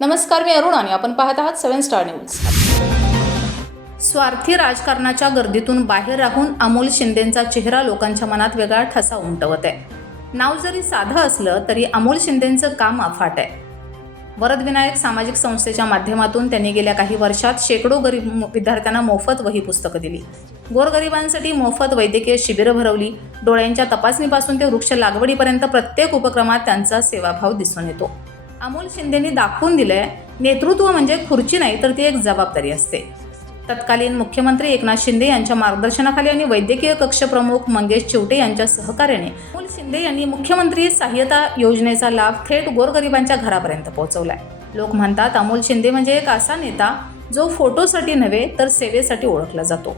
नमस्कार मी अरुण आणि आपण पाहत आहात सेव्हन स्टार न्यूज. स्वार्थी राजकारणाच्या गर्दीतून बाहेर राहून अमोल शिंदेंचा चेहरा लोकांच्या मनात वेगळा ठसा उमटवत आहे. नाव जरी साधं असलं तरी अमोल शिंदेंचं काम अफाट आहे. वरदविनायक सामाजिक संस्थेच्या माध्यमातून त्यांनी गेल्या काही वर्षात शेकडो गरीब विद्यार्थ्यांना मोफत वही पुस्तकं दिली. गोरगरिबांसाठी मोफत वैद्यकीय शिबिरं भरवली. डोळ्यांच्या तपासणीपासून ते वृक्ष लागवडीपर्यंत प्रत्येक उपक्रमात त्यांचा सेवाभाव दिसून येतो. अमोल शिंदेनी दाखवून दिलंय नेतृत्व म्हणजे खुर्ची नाही तर ती एक जबाबदारी असते. तत्कालीन मुख्यमंत्री एकनाथ शिंदे यांच्या मार्गदर्शनाखाली आणि वैद्यकीय कक्ष प्रमुख मंगेश चिवटे यांच्या सहकार्याने अमोल शिंदे यांनी मुख्यमंत्री सहाय्यता योजनेचा लाभ थेट गोरगरिबांच्या घरापर्यंत पोहोचवलाय. लोक म्हणतात अमोल शिंदे म्हणजे एक असा नेता जो फोटोसाठी नव्हे तर सेवेसाठी ओळखला जातो.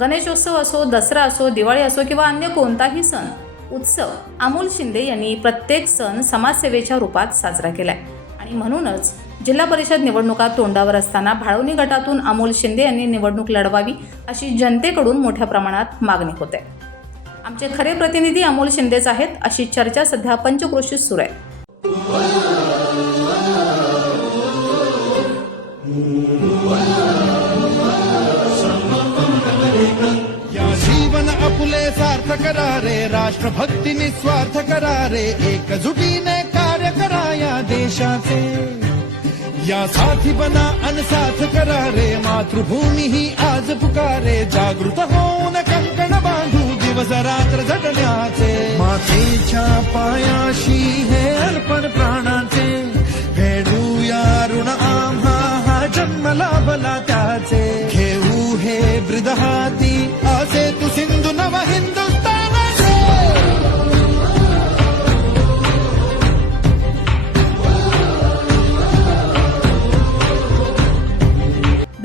गणेशोत्सव असो दसरा असो दिवाळी असो किंवा अन्य कोणताही सण उत्सव अमोल शिंदे यांनी प्रत्येक सण समाजसेवेच्या रूपात साजरा केलाय. आणि म्हणूनच जिल्हा परिषद निवडणुका तोंडावर असताना भाळवणी गटातून अमोल शिंदे यांनी निवडणूक लढवावी अशी जनतेकडून मोठ्या प्रमाणात मागणी होते. आमचे खरे प्रतिनिधी अमोल शिंदेच आहेत अशी चर्चा सध्या पंचक्रोशीत सुरू आहे. करा रे राष्ट्रभक्ती निस्वार्थ करा रे एकजुटीने कार्य करा या देशाचे. या साथी बना अनसाथ करा रे मातृभूमी ही आज पुकारे जागृत होऊन कंकण बांधू दिवस रात्र झटण्याचे मातेच्या पायाशी हे अर्पण प्राणाचे. फेडूया ऋण आम्हा हा जन्मला बला त्याचे. घेऊ हे वृदहाती